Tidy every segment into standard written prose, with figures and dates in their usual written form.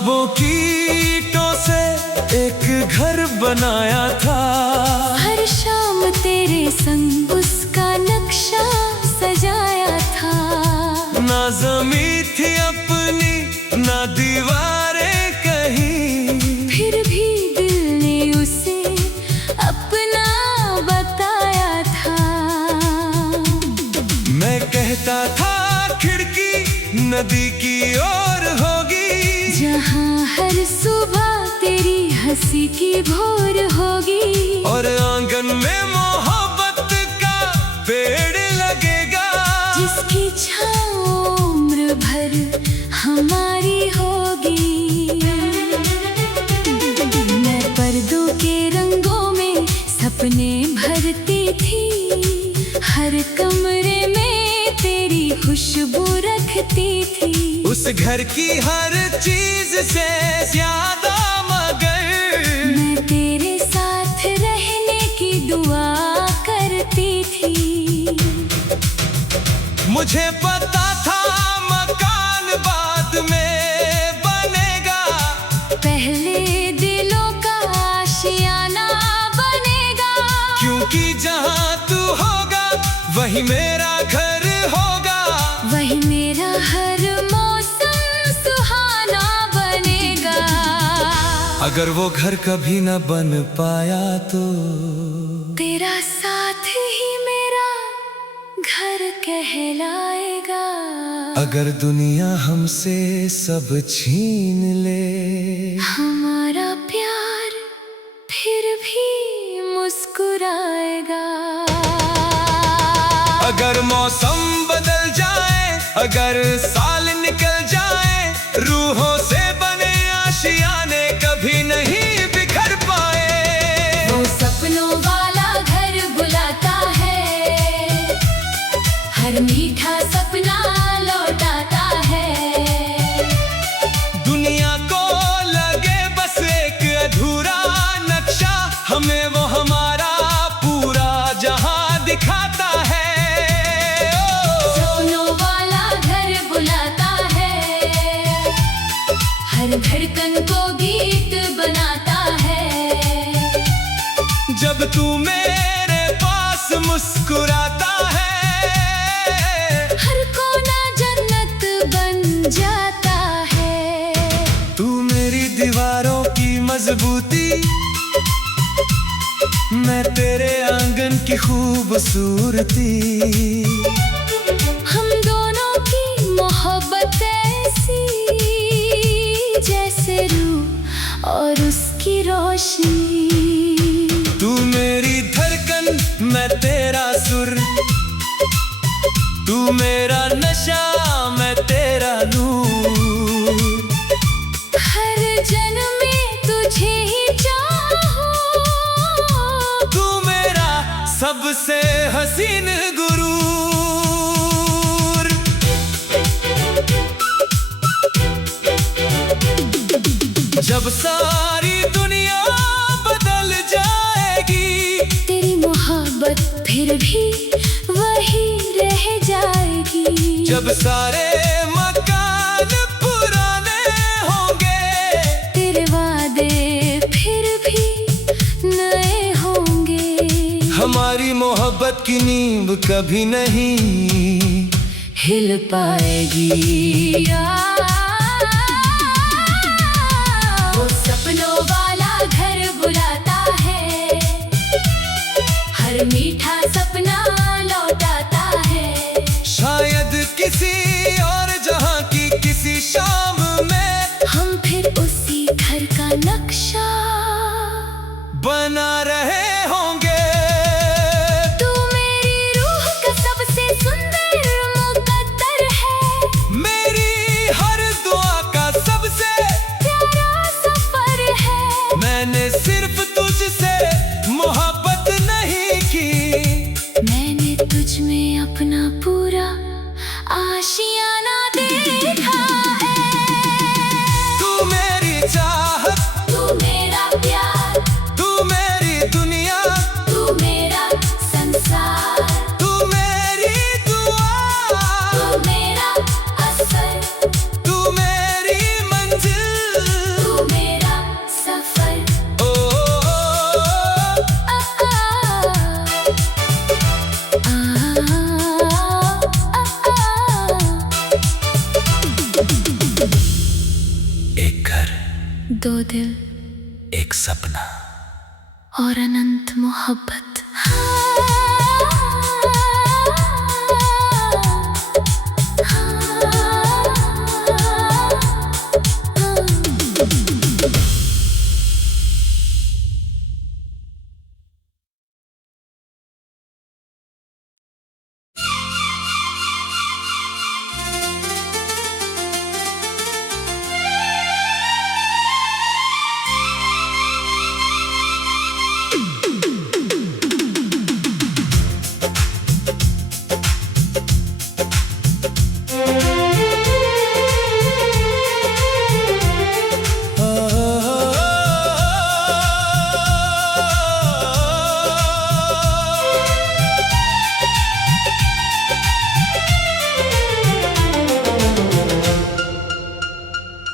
ख्वाबों की ईंटों से एक घर बनाया था। हर शाम तेरे संग उसका नक्शा सजाया था। ना ज़मीं थी अपनी ना दीवारें कहीं, फिर भी दिल ने उसे अपना बताया था। मैं कहता था खिड़की नदी की ओर होगी, जहाँ हर सुबह तेरी हंसी की भोर होगी। और आंगन में मोहब्बत का पेड़ लगेगा, जिसकी छाँव उम्र भर हमारी होगी। मैं पर्दों के रंगों में सपने भरती थी, हर कमरे में तेरी खुशबू रखती थी। उस घर की हर चीज से ज्यादा मगर मैं तेरे साथ रहने की दुआ करती थी। मुझे पता था मकान बाद में बनेगा, पहले दिलों का आशियाना बनेगा। क्योंकि जहाँ तू होगा वही मेरा घर होगा, वही मेरा हर मौसम सुहाना बनेगा। अगर वो घर कभी न बन पाया तो तेरा साथ ही मेरा घर कहलाएगा। अगर दुनिया हमसे सब छीन ले, हमारा प्यार फिर भी मुस्कुराएगा। अगर मौसम बदल जाए, अगर साल निकल जाए, रूहों से बने आशियाने कभी नहीं बिखर पाए। वो सपनों वाला घर बुलाता है, हर मीठा सपना लौटाता है। दुनिया को लगे बस एक अधूरा नक्शा, हमें वो हमारा पूरा जहां दिखाता है। हर धड़कन को गीत बनाता है। जब तू मेरे पास मुस्कुराता है, हर कोना जन्नत बन जाता है। तू मेरी दीवारों की मजबूती, मैं तेरे आंगन की खूबसूरती। हम दोनों की मोहब्बत ऐसी जैसे रूह और उसकी रोशनी। तू मेरी धड़कन मैं तेरा सुर, तू मेरा नशा मैं तेरा नूर। हर जन्म में तुझे ही चाहूं, तू मेरा सबसे हसीन गुरूर। जब सारी दुनिया बदल जाएगी, तेरी मोहब्बत फिर भी वही रह जाएगी। जब सारे मकान पुराने होंगे, तेरे वादे फिर भी नए होंगे। हमारी मोहब्बत की नींव कभी नहीं हिल पाएगी। वो सपनों वाला घर बुलाता है, हर मीठा सपना लौटाता है। शायद किसी और जहां की किसी शाम में हम फिर उसी घर का नक्शा बना रहे होंगे। तू मेरी रूह का सबसे सुंदर मुकद्दर है, मेरी हर दुआ का सबसे प्यारा सफर है। मैंने सिर्फ तुझसे मोहब्बत नहीं की, मैंने तुझ में अपना पूरा आशियाना देखा है। तू मेरी चाहत, तू एक घर, दो दिल एक सपना और अनंत मोहब्बत।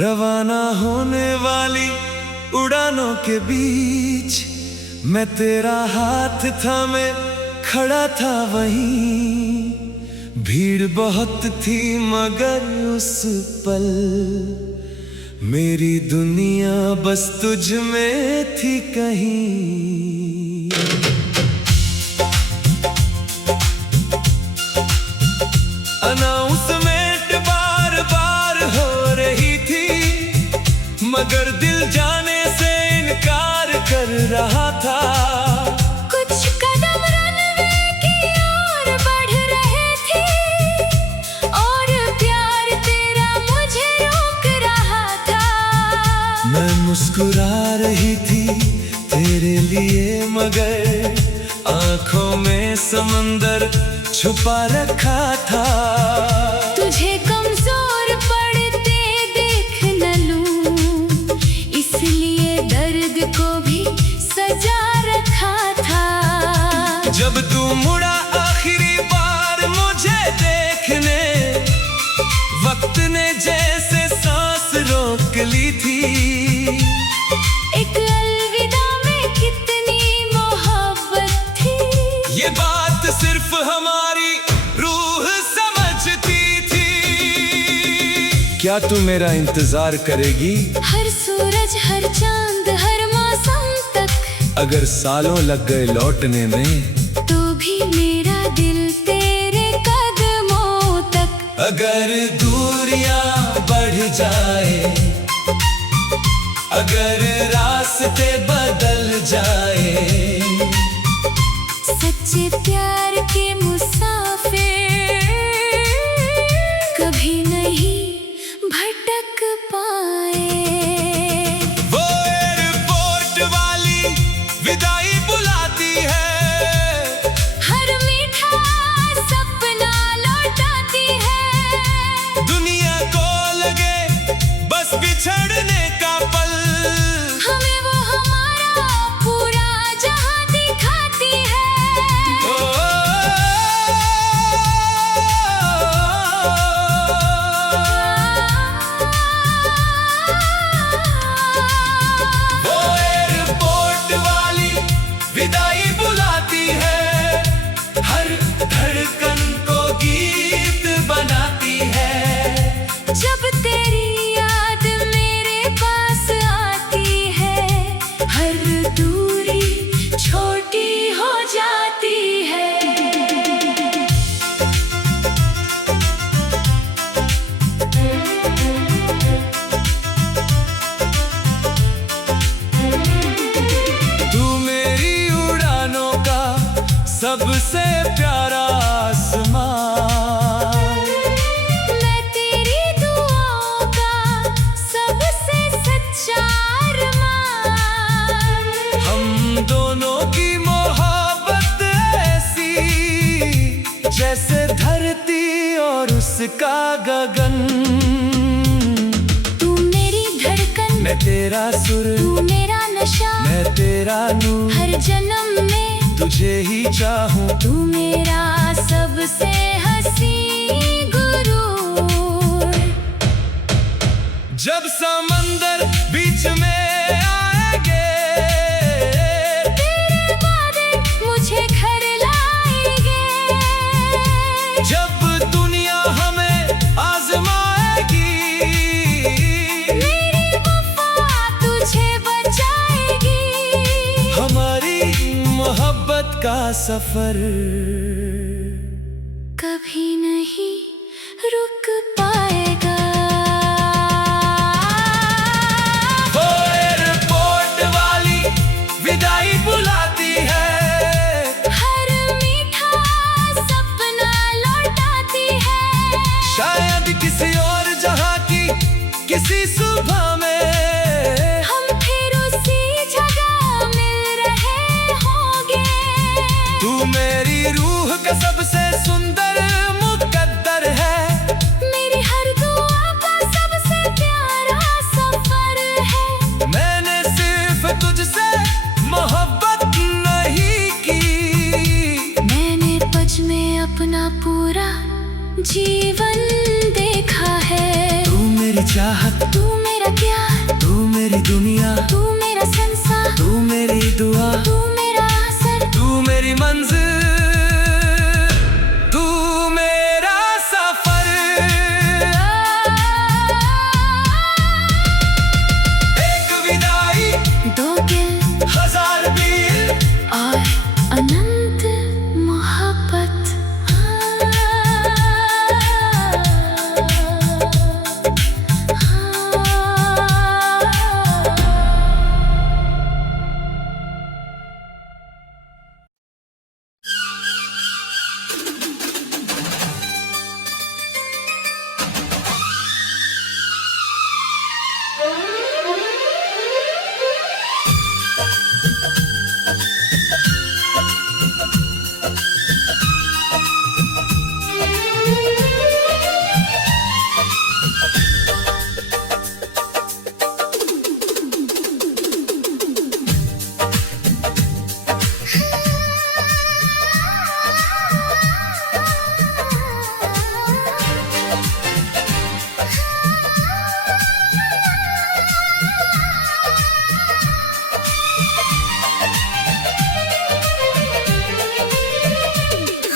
रवाना होने वाली उड़ानों के बीच मैं तेरा हाथ थामे खड़ा था वहीं। भीड़ बहुत थी मगर उस पल मेरी दुनिया बस तुझ में थी कहीं। अनाउंसमेंट बार बार हो रही थी मगर दिल जाने से इनकार कर रहा था। कुछ कदम रनवे की ओर बढ़ रहे थे और प्यार तेरा मुझे रोक रहा था। मैं मुस्कुरा रही थी तेरे लिए मगर आंखों में समंदर छुपा रखा था। तुझे कमजोर पड़ते देख न लूं इसलिए दर्द को भी सजा रखा था। जब तू मुड़ा आखिरी बार मुझे देखने वक्त ने जैसे सांस रोक ली थी। एक अलविदा में कितनी मोहब्बत थी ये बात सिर्फ हमारी रूह समझती थी। क्या तू मेरा इंतजार करेगी? हर सूरज हर चांद हर मौसम तक। अगर सालों लग गए लौटने में तो भी मेरा दिल तेरे कदमों तक। अगर दूरियां बढ़ जाए अगर रास्ते बदल जाए सच्चे प्यार के मुसाफिर कभी नहीं भटक पाए। वो एयरपोर्ट वाली विदाई बुलाती है हर मीठा सपना लौटाती है। दुनिया को लगे बस बिछड़ने का पल हमें वो हमारा पूरा जहां दिखाती है। वो एयरपोर्ट वाली विदाई बुलाती है हर धड़कन को गीत बनाती है। जब तेरी याद मेरे पास आती है हर दूरी छोटी हो जाती है। तू मेरी उड़ानों का सबसे प्यारा आसमान। मैं तेरी दुआओं का सबसे सच्चा अरमान। हम दोनों की मोहब्बत ऐसी जैसे धरती और उसका गगन। तू मेरी धड़कन मैं तेरा सुर तू मेरा नशा। मैं तेरा नूर हर जन्म में तुझे ही चाहूं। तू मेरा सबसे हंसी गुरूर। जब समंदर बीच में आएंगे तेरे वादे मुझे घर लाएंगे। जब दुनिया हमें आजमाएगी सफर कभी नहीं रुक पाएगा। वो एयरपोर्ट वाली विदाई बुलाती है, हर मीठा सपना लौटाती है। शायद किसी और जहां की किसी सुबह में हम फिर उसी जगह मिल रहे होंगे। तू मेरी रूह का सबसे सुंदर मुकद्दर है, मेरी हर दुआ का सबसे प्यारा सफर है। मैंने सिर्फ तुझसे मोहब्बत नहीं की, मैंने पज में अपना पूरा जीवन देखा है। तू मेरी चाहत, तू मेरा प्यार, तू मेरी दुनिया, तू मेरा संसार, तू मेरी दुआ, तू मेरा असर, तू मेरी मंजिल, तू मेरा सफर। एक विदाई, दो गिल, हजार मील और अनंत मोहब्बत।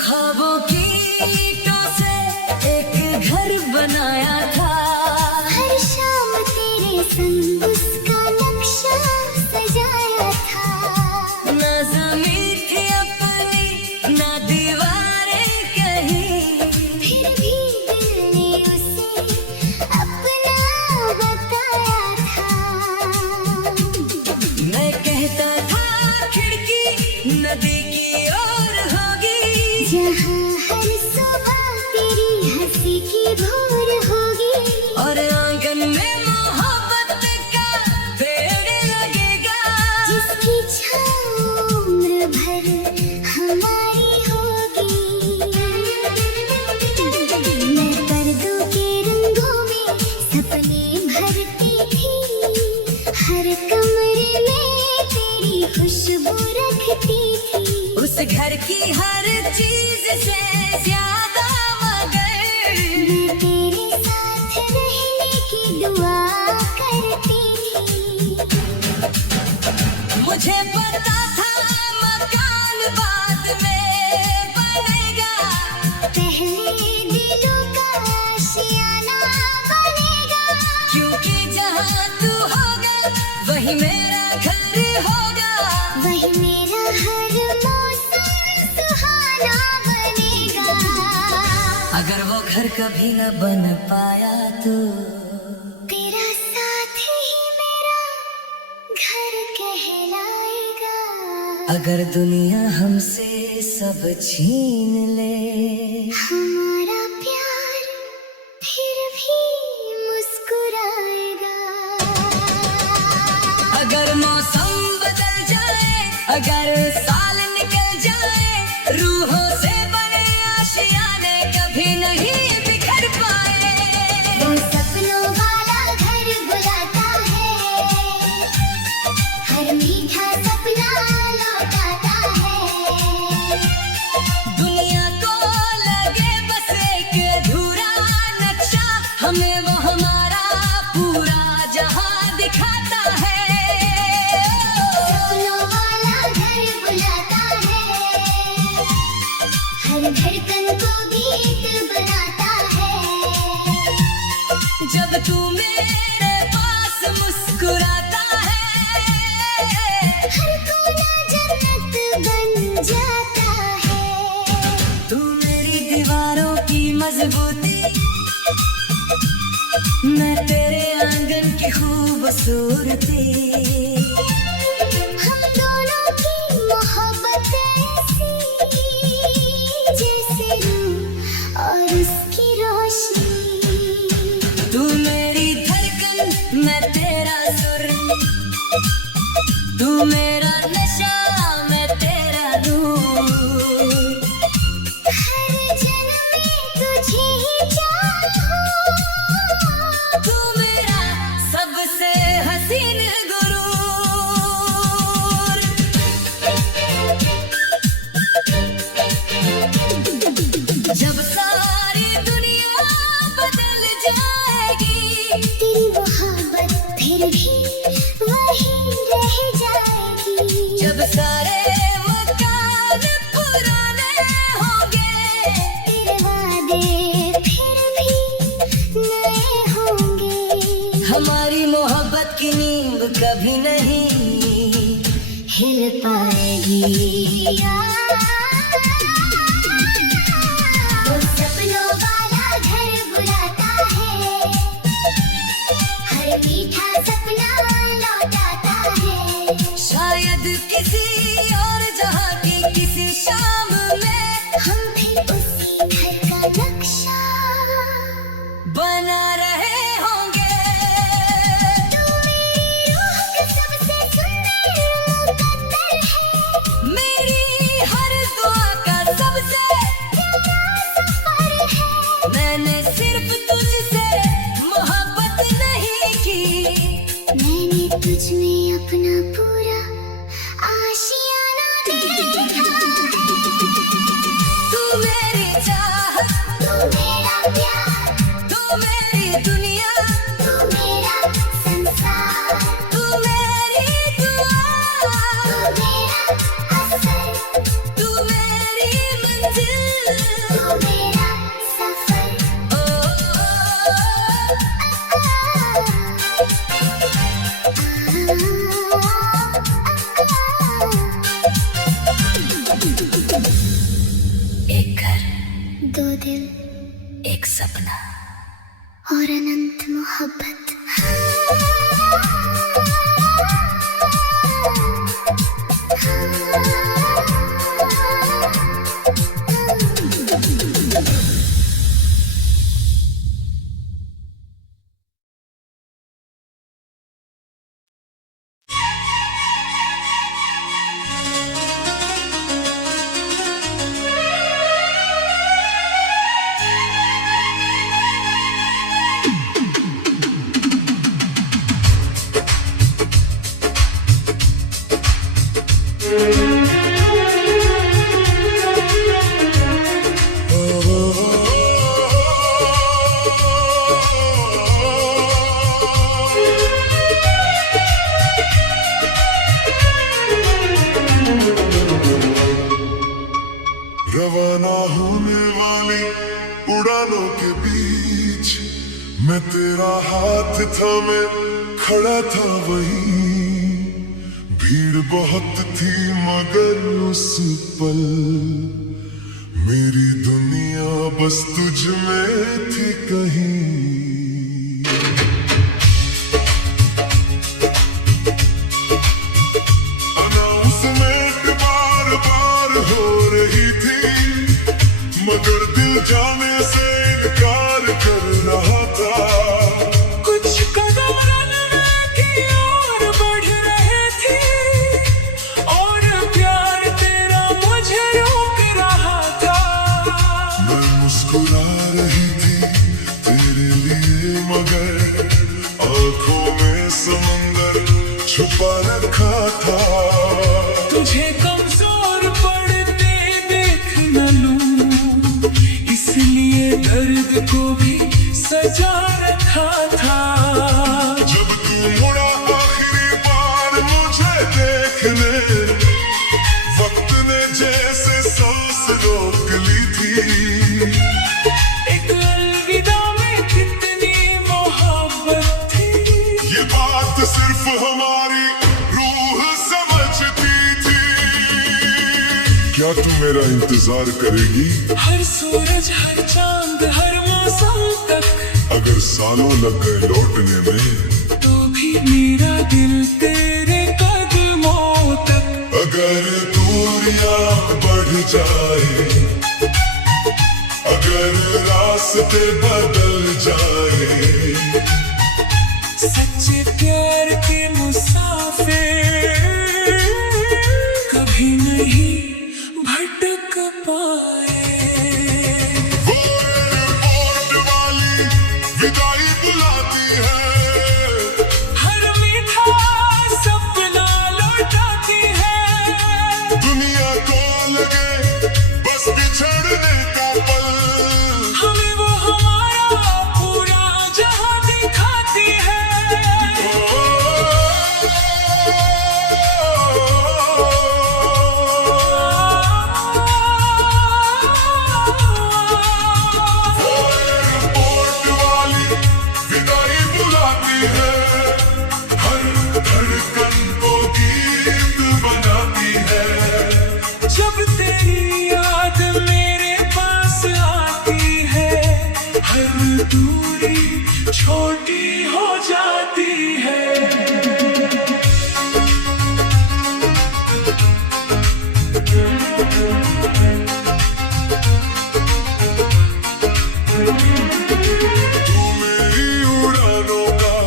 ख्वाबों की ईंटों से एक घर बनाया था, हर शाम तेरे संग उसका नक्शा सजाया था। ना ज़मीन थी अपनी ना दीवारें कहीं, फिर भी दिल ने उसे अपना बताया था। मैं कहता था खिड़की नदी की ओर होगी, जहाँ हर सुबह तेरी हंसी की भोर होगी। और आंगन में मोहब्बत का पेड़ लगेगा, जिसकी छाँव उम्र भर हमारी होगी। मैं पर्दों के रंगों में सपने भरती थी, हर कमरे में तेरी खुशबू रखती थी। उस घर की हर चीज से ज्यादा मगर मैं तेरे साथ रहने की दुआ करती थी। मुझे पता था मकान बाद में बनेगा, पहले दिलों का आशियाना बनेगा। क्योंकि जहाँ तू होगा वही मेरा घर होगा। वही मेरा हर मौसम सुहाना बनेगा। अगर वो घर कभी न बन पाया तो तेरा साथ ही मेरा घर कहलाएगा। अगर दुनिया हमसे सब छीन ले, हमारा प्यार फिर भी मुस्कुराएगा। अगर मौसम बदल जाए, अगर साल निकल जाए, रूहों से बने आशियाने कभी नहीं बिखर पाए। वो सपनों वाला घर बुलाता है, हर मीठा सपना लौटाता है। दुनिया को लगे बस एक अधूरा नक्शा, हमें वो हमारा पूरा जहां दिखाता है। सपनों वाला घर बुलाता है, हर धड़कन को गीत बनाता है। जब तू मेरे पास मुस्कुराता है, हर कोना जन्नत बन जाता मैं तेरे आंगन की खूबसूरती, हम दोनों की मोहब्बत ऐसी जैसे रूह और उसकी रोशनी। तू मेरी धड़कन मैं तेरा सुर, तू मेरा नशा मैं तेरा नूर। हर जन्म में तुझे ही चाहूं, तू मेरा सबसे हसीन गुरूर। जब सारी दुनिया बदल जाएगी, तेरी मोहब्बत फिर भी वही रह जाएगी। जब सारे मकान पुराने होंगे, तेरे वादे फिर भी नए होंगे। हमारी मोहब्बत की नींव कभी नहीं हिल पाएगी। वो सपनों वाला घर बुलाता है, हर मीठा सपना लौटाता है। शायद किसी और जहां की किसी शाम में हम फिर उसी घर का नक्शा बना रहे होंगे। तू मेरी रूह का सबसे सुंदर मुकद्दर है, मेरी हर दुआ का सबसे प्यारा सफर है। मैंने सिर्फ तुझसे मोहब्बत नहीं की, मैंने तुझ में अपना पूरा आशियाना देखा। तू मेरी चाहत, तू मेरा प्यार, तू मेरी दुनिया, तू मेरा संसार, तू मेरी दुआ, तू मेरा असर, तू मेरी मंजिल। तू मेरा सफर। ओ, एक घर, दो दिल एक सपना, और अनंत मोहब्बत। रवाना होने वाली उड़ानों के बीच मैं तेरा हाथ थामे खड़ा था वहीं। भीड़ बहुत थी मगर उस पल मेरी दुनिया बस तुझ में थी कहीं। अनाउंसमेंट बार बार हो रही थी मगर दिल जाने से इनकार कर रहा था। कुछ कदम रनवे की ओर बढ़ रहे थे और प्यार तेरा मुझे रोक रहा था। मैं मुस्कुरा रही थी तेरे लिए मगर आंखों में समंदर छुपा रखा था। तुझे कमजोर पड़ते देख न लूं, इसलिए दर्द को भी सजा रखा था। जब तू मुड़ा आखिरी बार मुझे देखने, वक्त ने जैसे सांस रोक ली थी। एक अलविदा में कितनी मोहब्बत थी, ये बात सिर्फ हमारी रूह समझती थी। क्या तू मेरा इंतजार करेगी? हर सूरज हर चांद हर मौसम तक अगर सालों लग गए लौटने में, तो भी मेरा दिल तेरे कदमों तक। अगर दूरियां बढ़ जाए, अगर रास्ते बदल जाए, सच्चे प्यार के मुसाफिर कभी नहीं भटक पाए। वो एयरपोर्ट वाली विदाई बुलाती है, हर मीठा सपना लौटाती है। दुनिया को लगे बस बिछड़ने का पल, हमें वो हमारा पूरा जहां दिखाती है। एयरपोर्ट वाली विदाई बुलाती है, हर धड़कन को गीत बनाती है। जब तेरी याद मेरे पास आती है, हर दूरी छोटी हो जाती है। तू मेरी उड़ानों का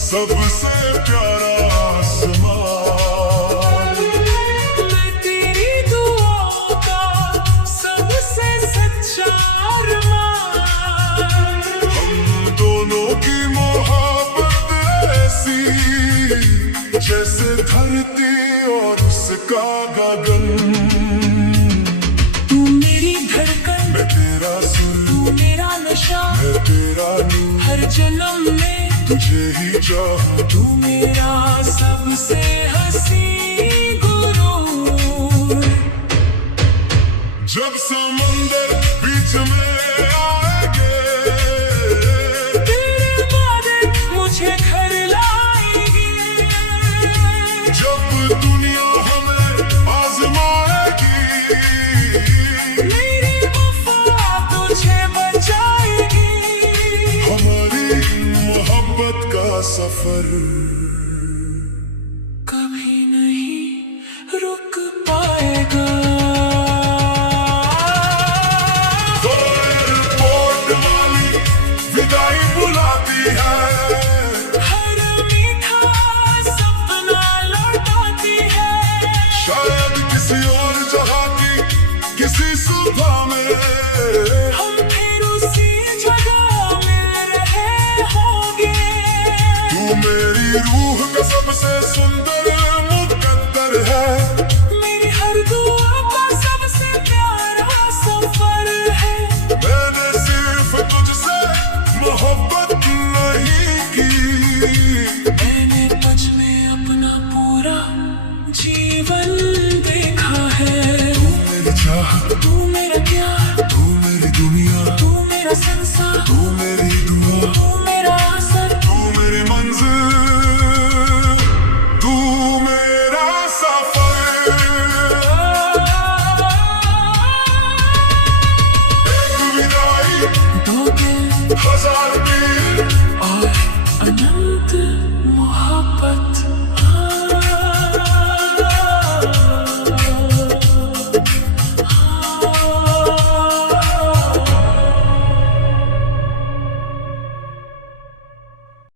सबसे प्यारा आसमान, मैं तेरी दुआओं का सबसे सच्चा अरमान। हम दोनों की मोहब्बत ऐसी जैसे धरती और उसका गगन। तू मेरी धड़कन, मैं तेरा सुर, तू मेरा नशा, मैं तेरा नूर, हर जन्म में तुझे ही चाहूं। तू मेरा सबसे हंसी गुरूर। जब समंदर बीच में आएंगे, तेरे वादे मुझे घर लाएंगे। जब दुनिया हमें आजमाएगी, मेरी वफा तुझे बचाएगी। हमारी मोहब्बत का सफर कभी नहीं रुक पाएगा। वो एयरपोर्ट वाली विदाई बुलाती है, हर मीठा सपना लौटाती है। शायद किसी और जगह की किसी सुबह में हम फिर उसी जगह मिल रहे होंगे। तू मेरी रूह का सबसे सुंदर मुकद्दर है, मेरी हर दुआ का सबसे प्यारा सफर है। मैंने सिर्फ तुझसे मोहब्बत नहीं की, मैंने मुझ में अपना पूरा जीवन देखा है। तू मेरी चाहत, तू मेरा प्यार, तू मेरी दुनिया, तू मेरा संसार, तू मेरी दुआ, तू मेरा असर। तू मेरी मंजिल, तू मेरा सफर। एक विदाई, दो दिल हजार मील और अनंत